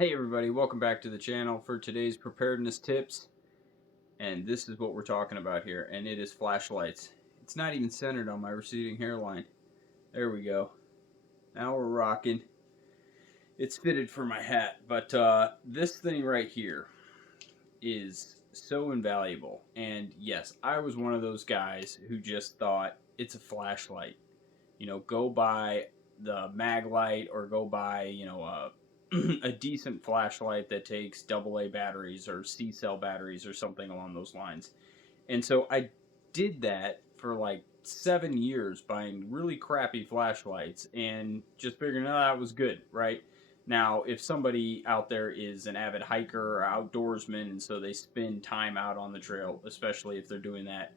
Hey everybody, welcome back to the channel for today's preparedness tips. And this is what we're talking about here, and it is flashlights. It's not even centered on my receding hairline. There we go. Now we're rocking. It's fitted for my hat, but this thing right here is so invaluable. And yes, I was one of those guys who just thought it's a flashlight. Go buy the mag light or go buy, a decent flashlight that takes AA batteries or C cell batteries or something along those lines. And so I did that for like 7 years, buying really crappy flashlights and just figuring that was good, right? Now, if somebody out there is an avid hiker or outdoorsman, and so they spend time out on the trail, especially if they're doing that,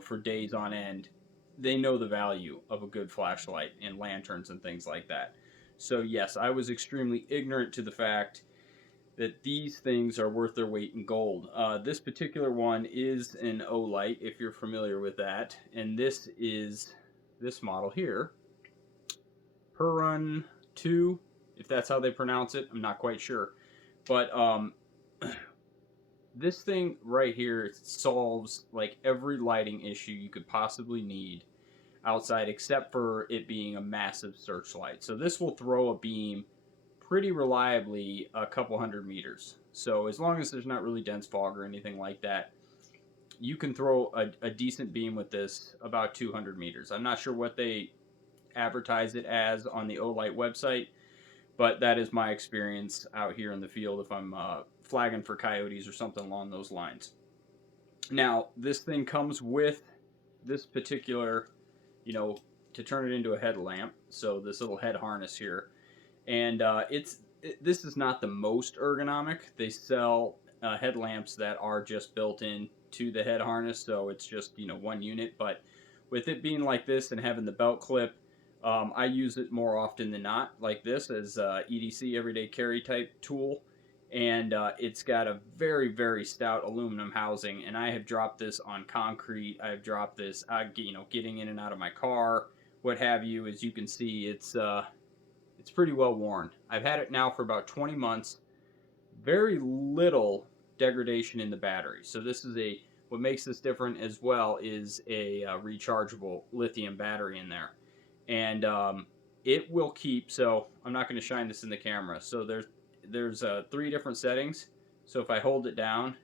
for days on end, they know the value of a good flashlight and lanterns and things like that. So, yes, I was extremely ignorant to the fact that these things are worth their weight in gold. This particular one is an Olight, if you're familiar with that, and this is this model here, Perun 2, if that's how they pronounce it. I'm not quite sure, but this thing right here solves like every lighting issue you could possibly need outside, except for it being a massive searchlight. So this will throw a beam pretty reliably a couple hundred meters. So as long as there's not really dense fog or anything like that, you can throw a decent beam with this about 200 meters. I'm not sure what they advertise it as on the Olight website, but that is my experience out here in the field if I'm flagging for coyotes or something along those lines. Now, this thing comes with this particular, you know, to turn it into a headlamp. So this little head harness here, and this is not the most ergonomic. They sell headlamps that are just built in to the head harness, so it's just one unit. But with it being like this and having the belt clip, I use it more often than not like this as EDC everyday carry type tool. And it's got a very, very stout aluminum housing, and I have dropped this on concrete. I've dropped this, getting in and out of my car, what have you. As you can see, it's pretty well worn. I've had it now for about 20 months. Very little degradation in the battery. So this is what makes this different as well is a rechargeable lithium battery in there, and it will keep. So I'm not going to shine this in the camera. So there's 3 different settings. So if I hold it down,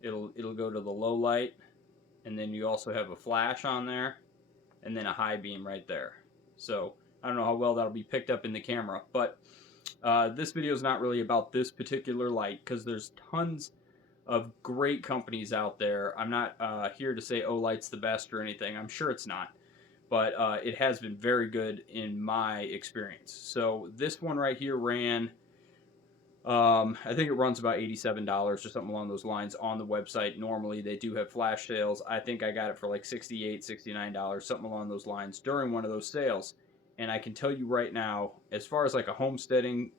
it'll go to the low light, and then you also have a flash on there, and then a high beam right there. So I don't know how well that'll be picked up in the camera, but this video is not really about this particular light because there's tons of great companies out there. I'm not here to say Olight's the best or anything. I'm sure it's not, but it has been very good in my experience. So this one right here ran, I think it runs about $87 or something along those lines on the website. Normally they do have flash sales. I think I got it for like $68, $69, something along those lines during one of those sales. And I can tell you right now, as far as like a homesteading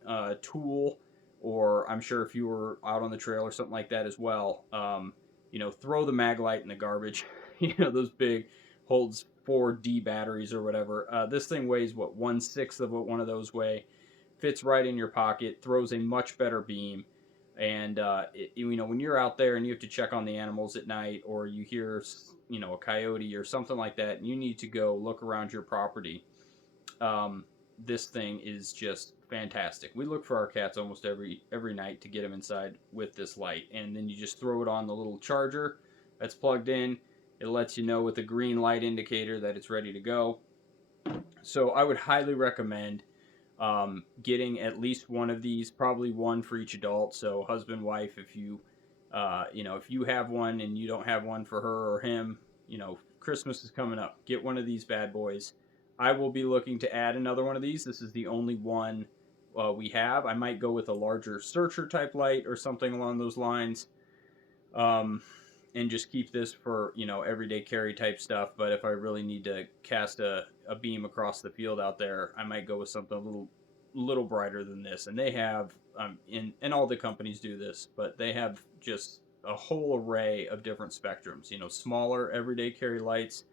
tool, or I'm sure if you were out on the trail or something like that as well, throw the mag light in the garbage. Those big holds 4D batteries or whatever. This thing weighs what, 1/6 of what one of those weigh. Fits right in your pocket, throws a much better beam, and when you're out there and you have to check on the animals at night, or you hear a coyote or something like that, and you need to go look around your property, this thing is just fantastic. We look for our cats almost every night to get them inside with this light, and then you just throw it on the little charger that's plugged in. It lets you know with a green light indicator that it's ready to go. So I would highly recommend getting at least one of these, probably one for each adult. So husband, wife, if you have one and you don't have one for her or him, Christmas is coming up. Get one of these bad boys. I will be looking to add another one of these. This is the only one we have. I might go with a larger searcher type light or something along those lines. And just keep this for everyday carry type stuff. But if I really need to cast a beam across the field out there, I might go with something a little brighter than this. And they have and all the companies do this, but they have just a whole array of different spectrums. Smaller everyday carry lights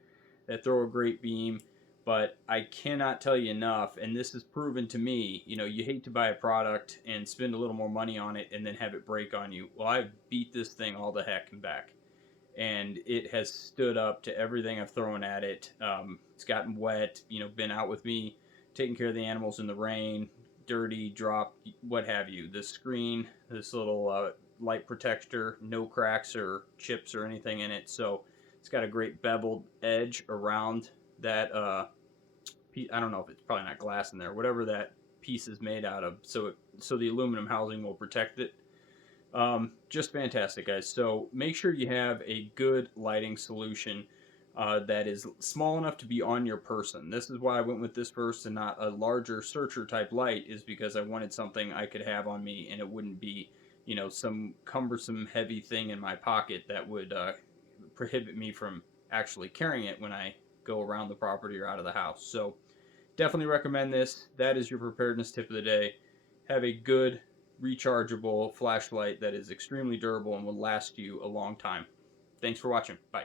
that throw a great beam, But I cannot tell you enough, and this is proven to me, you know, you hate to buy a product and spend a little more money on it and then have it break on you. Well, I've beat this thing all the heck and back, and it has stood up to everything I've thrown at it. It's gotten wet, you know, been out with me, taking care of the animals in the rain, dirty, dropped, what have you. The screen, this little light protector, no cracks or chips or anything in it. So it's got a great beveled edge around that. I don't know if it's probably not glass in there, whatever that piece is made out of. So the aluminum housing will protect it. Just fantastic, guys. So make sure you have a good lighting solution that is small enough to be on your person. This is why I went with this first and not a larger searcher type light, is because I wanted something I could have on me and it wouldn't be, you know, some cumbersome heavy thing in my pocket that would prohibit me from actually carrying it when I go around the property or out of the house. So definitely recommend this. That is your preparedness tip of the day. Have a good rechargeable flashlight that is extremely durable and will last you a long time. Thanks for watching. Bye.